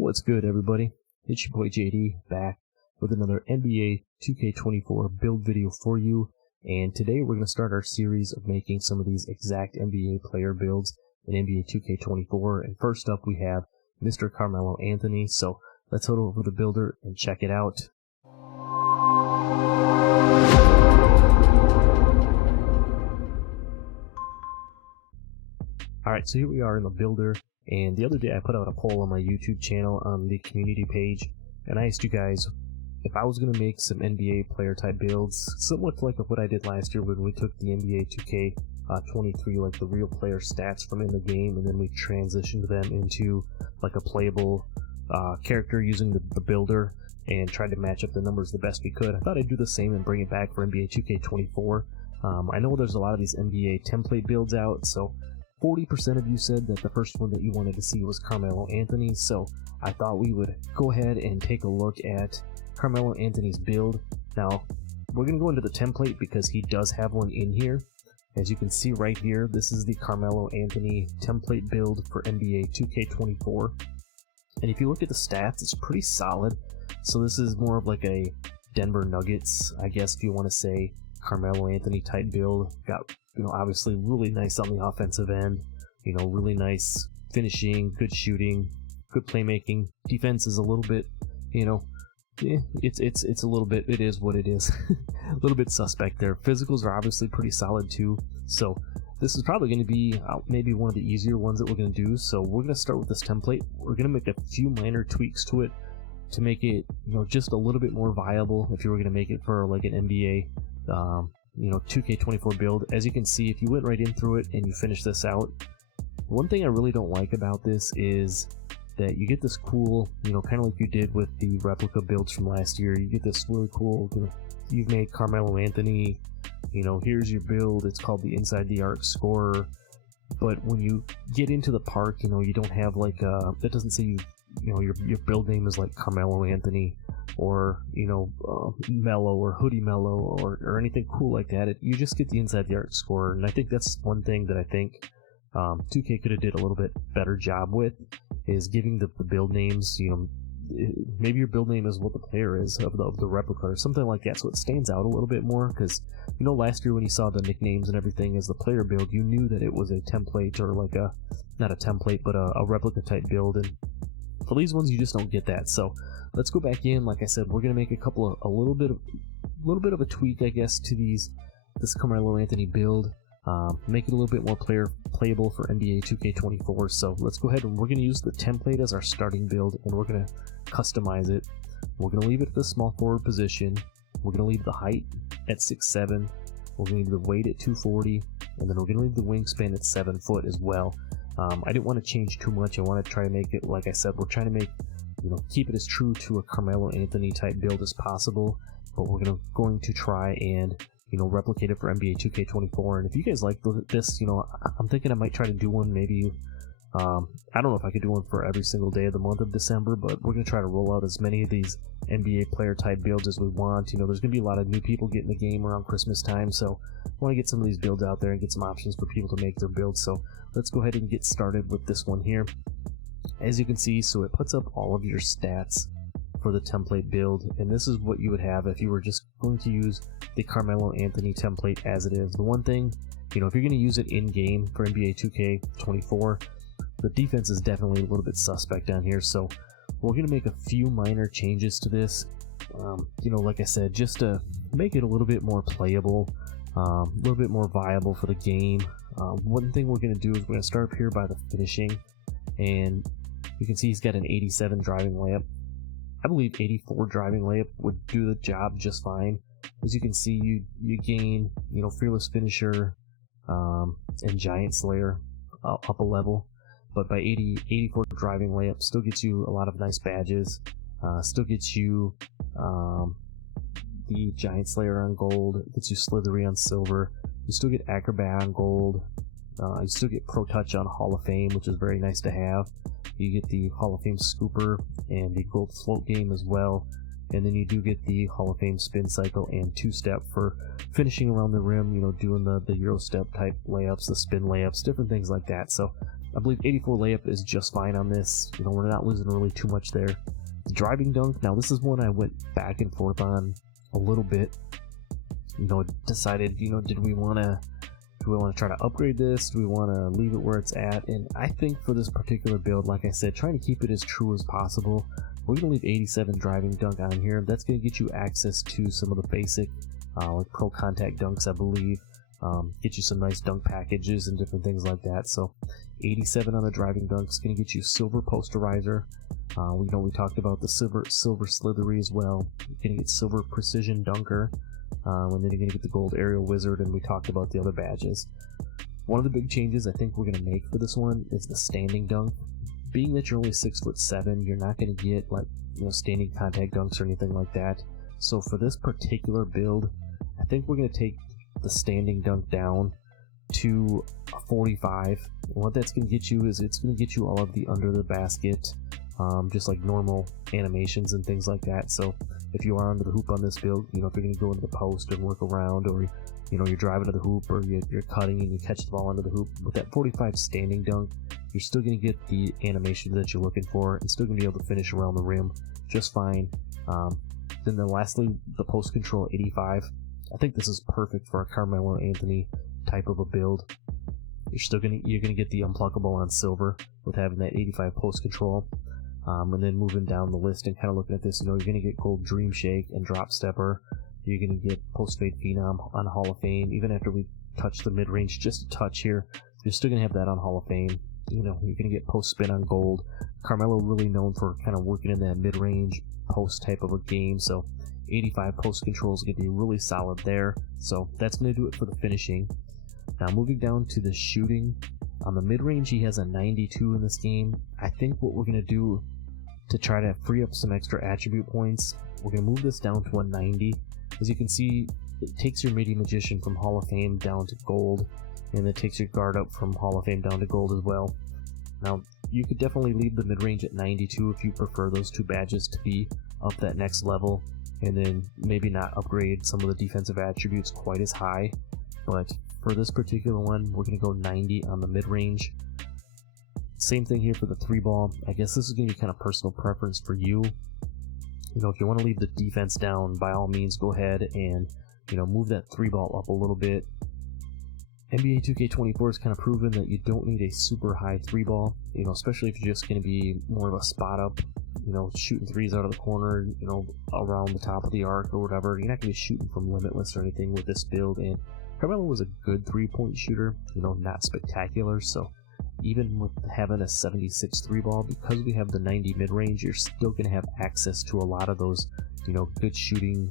What's good, everybody? It's your boy JD back with another NBA 2K24 build video for you, and today we're going to start our series of making some of these exact NBA player builds in NBA 2K24. And first up we have Mr. Carmelo Anthony, so let's head over to the builder and check it out. Alright, so here we are in the builder, and the other day I put out a poll on my YouTube channel on the community page, and I asked you guys if I was going to make some NBA player type builds, somewhat like what I did last year when we took the NBA 2K23, like the real player stats from in the game, and then we transitioned them into like a playable character using the builder and tried to match up the numbers the best we could. I thought I'd do the same and bring it back for NBA 2K24. I know there's a lot of these NBA template builds out, so 40% of you said that the first one that you wanted to see was Carmelo Anthony, so I thought we would go ahead and take a look at Carmelo Anthony's build. Now, we're going to go into the template because he does have one in here. As you can see right here, this is the Carmelo Anthony template build for NBA 2K24. And if you look at the stats, it's pretty solid. So this is more of like a Denver Nuggets, I guess if you want to say, Carmelo Anthony type build. Got, obviously really nice on the offensive end, really nice finishing, good shooting, good playmaking. Defense is a little bit, it's a little bit, it is what it is. A little bit suspect there. Physicals are obviously pretty solid too, so this is probably going to be maybe one of the easier ones that we're going to do. So we're going to start with this template. We're going to make a few minor tweaks to it to make it, just a little bit more viable if you were going to make it for like an NBA 2K24 build. As you can see, if you went right in through it and you finish this out, one thing I really don't like about this is that you get this cool, kind of like you did with the replica builds from last year. You get this really cool, you've made Carmelo Anthony, here's your build, it's called the Inside the Arc Scorer, but when you get into the park, you don't have like that doesn't say your build name is like Carmelo Anthony or Mello or Hoodie Mello or anything cool like that. You just get the Inside the Arc Scorer, and I think that's one thing that I think 2K could have did a little bit better job with, is giving the build names. Maybe your build name is what the player is of the replica or something like that, so it stands out a little bit more. Because last year when you saw the nicknames and everything as the player build, you knew that it was a template, or like not a template but a replica type build, and for these ones you just don't get that. So let's go back in. Like I said, we're gonna make a little bit of a tweak, I guess, to this Carmelo Anthony build. Make it a little bit more playable for NBA 2K24. So let's go ahead and we're going to use the template as our starting build, and we're going to customize it. We're going to leave it at the small forward position. We're going to leave the height at 6'7". We're going to leave the weight at 240, and then we're going to leave the wingspan at 7 foot as well. I didn't want to change too much. I want to try to make it, like I said, we're trying to make, keep it as true to a Carmelo Anthony type build as possible, but we're going to try and replicate it for NBA 2K24. And if you guys like this, I'm thinking I might try to do one maybe, I don't know if I could do one for every single day of the month of December, but we're going to try to roll out as many of these NBA player type builds as we want. There's going to be a lot of new people getting the game around Christmas time, so I want to get some of these builds out there and get some options for people to make their builds. So let's go ahead and get started with this one here. As you can see, so it puts up all of your stats for the template build, and this is what you would have if you were just going to use the Carmelo Anthony template as it is. The one thing, if you're going to use it in-game for NBA 2K24, the defense is definitely a little bit suspect down here, so we're going to make a few minor changes to this, like I said, just to make it a little bit more playable, a little bit more viable for the game. One thing we're going to do is we're going to start up here by the finishing, and you can see he's got an 87 driving layup. I believe 84 driving layup would do the job just fine. As you can see, you gain, Fearless Finisher and Giant Slayer up a level. But by 84 driving layup still gets you a lot of nice badges. Still gets you the Giant Slayer on gold. It gets you Slithery on silver. You still get Acrobat on gold. You still get Pro Touch on Hall of Fame, which is very nice to have. You get the Hall of Fame Scooper and the Gold Float Game as well. And then you do get the Hall of Fame Spin Cycle and Two-Step for finishing around the rim, doing the Euro Step type layups, the spin layups, different things like that. So I believe 84 layup is just fine on this. You know, we're not losing really too much there. Driving dunk, now this is one I went back and forth on a little bit. You know, decided, you know, do we want to try to upgrade this? Do we want to leave it where it's at? And I think for this particular build, like I said, trying to keep it as true as possible, we're going to leave 87 driving dunk on here. That's going to get you access to some of the basic like pro contact dunks, I believe. Get you some nice dunk packages and different things like that. So 87 on the driving dunk is going to get you silver posterizer. We talked about the silver slithery as well. You're going to get silver precision dunker, and then you're going to get the gold aerial wizard, and we talked about the other badges. One of the big changes I think we're going to make for this one is the standing dunk. Being that you're only 6'7", you're not going to get like, you know, standing contact dunks or anything like that. So for this particular build, I think we're going to take the standing dunk down to a 45. And what that's going to get you is it's going to get you all of the under the basket, just like normal animations and things like that. So if you are under the hoop on this build, you know, if you're going to go into the post and work around, or you know, you're driving to the hoop, or you're cutting and you catch the ball under the hoop, with that 45 standing dunk, you're still going to get the animation that you're looking for and still going to be able to finish around the rim just fine. Then lastly, the post control 85. I think this is perfect for a Carmelo Anthony type of a build. You're gonna get the unpluckable on silver with having that 85 post control. And then moving down the list and kind of looking at this, you know, you're gonna get gold dream shake and drop stepper. You're gonna get post fade phenom on Hall of Fame. Even after we touch the mid range just a touch here, you're still gonna have that on Hall of Fame. You know, you're gonna get post spin on gold. Carmelo really known for kind of working in that mid range post type of a game, so 85 post control is going to be really solid there. So that's going to do it for the finishing. Now moving down to the shooting, on the mid range he has a 92 in this game. I think what we're going to do to try to free up some extra attribute points, we're going to move this down to a 90. As you can see, it takes your midi magician from Hall of Fame down to gold, and it takes your guard up from Hall of Fame down to gold as well. Now you could definitely leave the mid range at 92 if you prefer those two badges to be up that next level, and then maybe not upgrade some of the defensive attributes quite as high. But for this particular one, we're going to go 90 on the mid-range. Same thing here for the 3-ball. I guess this is going to be kind of personal preference for you. You know, if you want to leave the defense down, by all means go ahead and, you know, move that 3-ball up a little bit. NBA 2K24 has kind of proven that you don't need a super high 3-ball, you know, especially if you're just going to be more of a spot up, you know, shooting threes out of the corner, you know, around the top of the arc or whatever. You're not going to be shooting from limitless or anything with this build. And Carmelo was a good 3-point shooter, you know, not spectacular. So even with having a 76 3-ball, because we have the 90 mid-range, you're still going to have access to a lot of those, you know, good shooting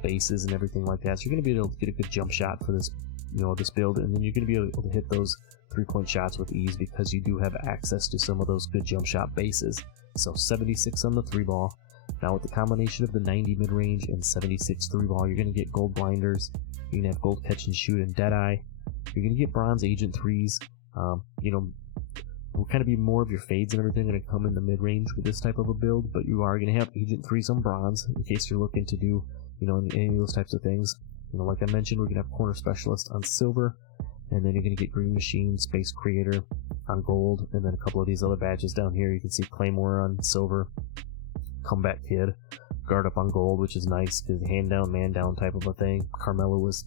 bases and everything like that. So you're going to be able to get a good jump shot for this, you know, this build, and then you're going to be able to hit those 3-point shots with ease because you do have access to some of those good jump shot bases. So 76 on the 3-ball. Now with the combination of the 90 mid-range and 76 3-ball, you're going to get gold blinders, you're going to have gold catch and shoot and deadeye, you're going to get bronze agent threes. You know, will kind of be more of your fades and everything going to come in the mid-range with this type of a build, but you are going to have agent threes on bronze in case you're looking to do, you know, any of those types of things. You know, like I mentioned, we're going to have corner specialist on silver, and then you're going to get green machine, space creator on gold, and then a couple of these other badges down here. You can see claymore on silver, comeback kid, guard up on gold, which is nice because hand down, man down type of a thing. Carmelo was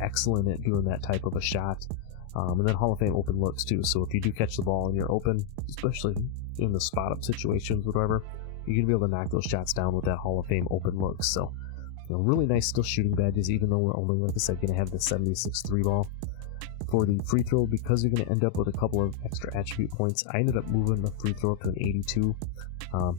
excellent at doing that type of a shot. And then Hall of Fame open looks too. So if you do catch the ball and you're open, especially in the spot up situations, whatever, you're gonna be able to knock those shots down with that Hall of Fame open looks. So, you know, really nice still shooting badges, even though we're only, like I said, gonna have the 76 3-ball. For the free throw, because you're gonna end up with a couple of extra attribute points, I ended up moving the free throw up to an 82.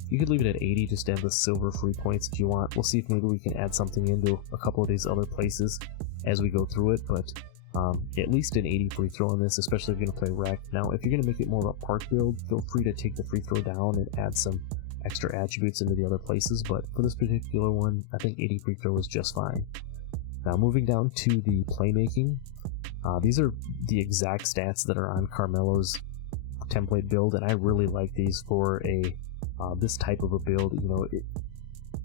You could leave it at 80 just to have the silver free points if you want. We'll see if maybe we can add something into a couple of these other places as we go through it, but at least an 80 free throw on this, especially if you're going to play rec. Now, if you're going to make it more of a park build, feel free to take the free throw down and add some extra attributes into the other places, but for this particular one, I think 80 free throw is just fine. Now, moving down to the playmaking, these are the exact stats that are on Carmelo's template build, and I really like these for a this type of a build. You know,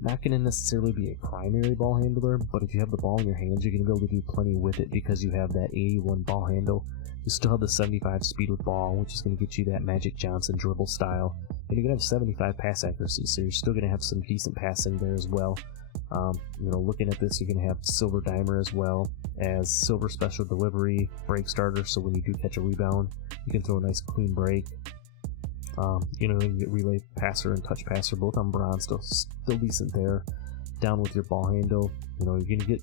not going to necessarily be a primary ball handler, but if you have the ball in your hands, you're going to be able to do plenty with it because you have that 81 ball handle. You still have the 75 speed with ball, which is going to get you that Magic Johnson dribble style. And you're going to have 75 pass accuracy, so you're still going to have some decent passing there as well. You know, looking at this, you're going to have Silver Dimer as well as Silver Special Delivery, Break Starter, so when you do catch a rebound, you can throw a nice clean break. You know, you can get Relay Passer and Touch Passer, both on bronze, still decent there. Down with your ball handle, you know, you're going to get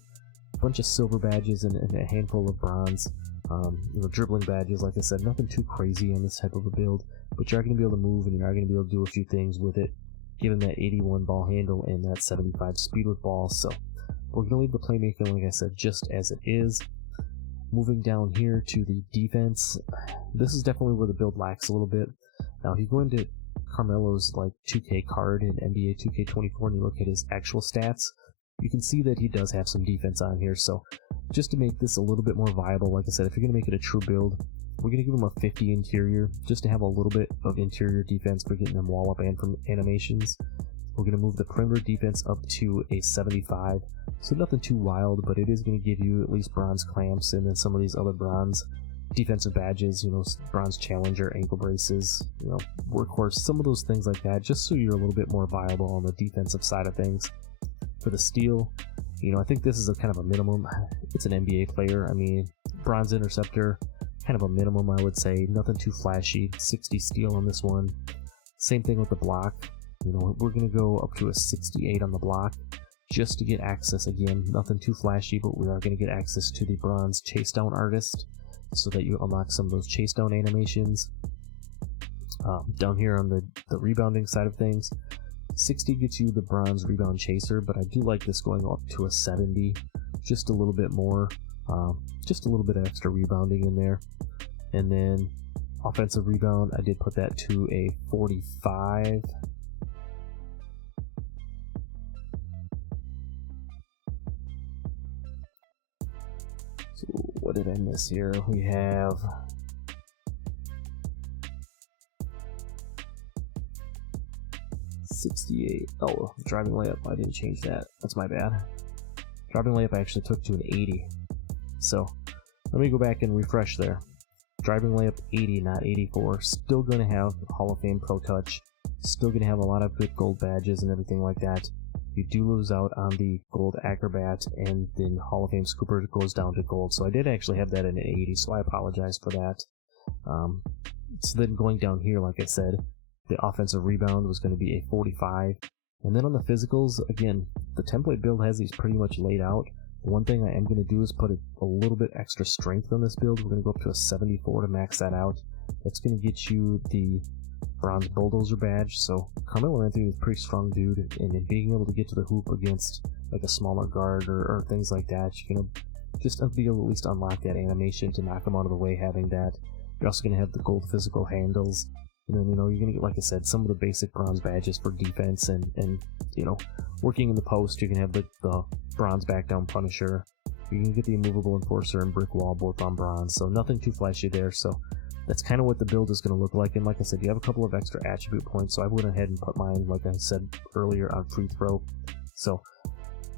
a bunch of silver badges and a handful of bronze. You know, dribbling badges, like I said, nothing too crazy on this type of a build, but you are going to be able to move and you are going to be able to do a few things with it, given that 81 ball handle and that 75 speed with ball. So we're going to leave the playmaking, like I said, just as it is. Moving down here to the defense, this is definitely where the build lacks a little bit. Now, if you go into Carmelo's like 2K card in NBA 2K24 and you look at his actual stats, you can see that he does have some defense on here. So just to make this a little bit more viable, like I said, if you're going to make it a true build, we're going to give him a 50 interior, just to have a little bit of interior defense for getting them wall-up and from animations. We're going to move the perimeter defense up to a 75, so nothing too wild, but it is going to give you at least bronze clamps and then some of these other bronze defensive badges, you know, bronze challenger, ankle braces, you know, workhorse, some of those things like that, just so you're a little bit more viable on the defensive side of things. For the steal, you know, I think this is a kind of a minimum. It's an NBA player. I mean, bronze interceptor, kind of a minimum, I would say. Nothing too flashy. 60 steal on this one. Same thing with the block. You know, we're going to go up to a 68 on the block just to get access again. Nothing too flashy, but we are going to get access to the bronze chase down artist so that you unlock some of those chase down animations. Down here on the rebounding side of things, 60 gets you the bronze rebound chaser, but I do like this going up to a 70, just a little bit more, just a little bit of extra rebounding in there. And then offensive rebound, I did put that to a 45. So what did I miss here? We have $68. Oh, driving layup, I didn't change that. That's my bad. Driving layup I actually took to an 80. So let me go back and refresh there. Driving layup 80, not 84. Still going to have Hall of Fame Pro Touch. Still going to have a lot of good gold badges and everything like that. You do lose out on the gold acrobat, and then Hall of Fame scooper goes down to gold. So I did actually have that in an 80, so I apologize for that. So then going down here, like I said, the offensive rebound was going to be a 45. And then on the physicals, again, the template build has these pretty much laid out. The one thing I am going to do is put a little bit extra strength on this build. We're going to go up to a 74 to max that out. That's going to get you the bronze bulldozer badge. So Carmelo Anthony is a pretty strong dude, and in being able to get to the hoop against like a smaller guard or things like that, you're going to just be able to at least unlock that animation to knock him out of the way having that. You're also going to have the gold physical handles. And then, you know, you're going to get, like I said, some of the basic bronze badges for defense and you know, working in the post, you're going to have the bronze back down punisher. You can get the immovable enforcer and brick wall both on bronze, so nothing too flashy there. So that's kind of what the build is going to look like. And like I said, you have a couple of extra attribute points, so I went ahead and put mine, like I said earlier, on free throw. So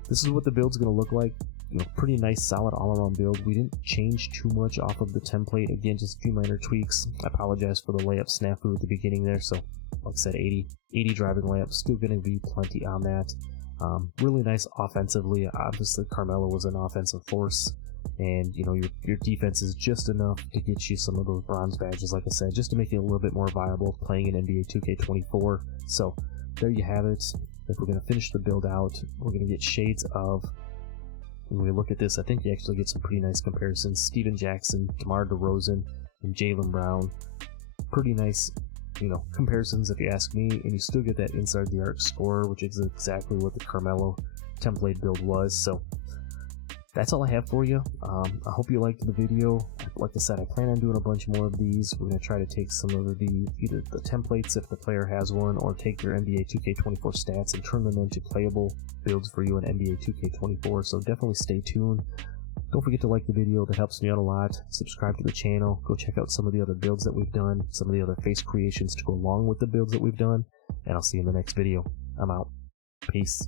this is what the build's going to look like. You know, pretty nice, solid all-around build. We didn't change too much off of the template. Again, just a few minor tweaks. I apologize for the layup snafu at the beginning there. So, like I said, 80 driving layup. Still going to be plenty on that. Really nice offensively. Obviously, Carmelo was an offensive force. And, you know, your defense is just enough to get you some of those bronze badges, like I said, just to make it a little bit more viable playing in NBA 2K24. So, there you have it. If we're going to finish the build out, we're going to get shades of... When we look at this, I think you actually get some pretty nice comparisons. Steven Jackson, DeMar DeRozan, and Jaylen Brown. Pretty nice, you know, comparisons if you ask me, and you still get that inside the arc score, which is exactly what the Carmelo template build was. So that's all I have for you. I hope you liked the video. Like I said, I plan on doing a bunch more of these. We're going to try to take some of either the templates if the player has one, or take your NBA 2K24 stats and turn them into playable builds for you in NBA 2K24. So definitely stay tuned. Don't forget to like the video. That helps me out a lot. Subscribe to the channel. Go check out some of the other builds that we've done, some of the other face creations to go along with the builds that we've done, and I'll see you in the next video. I'm out. Peace.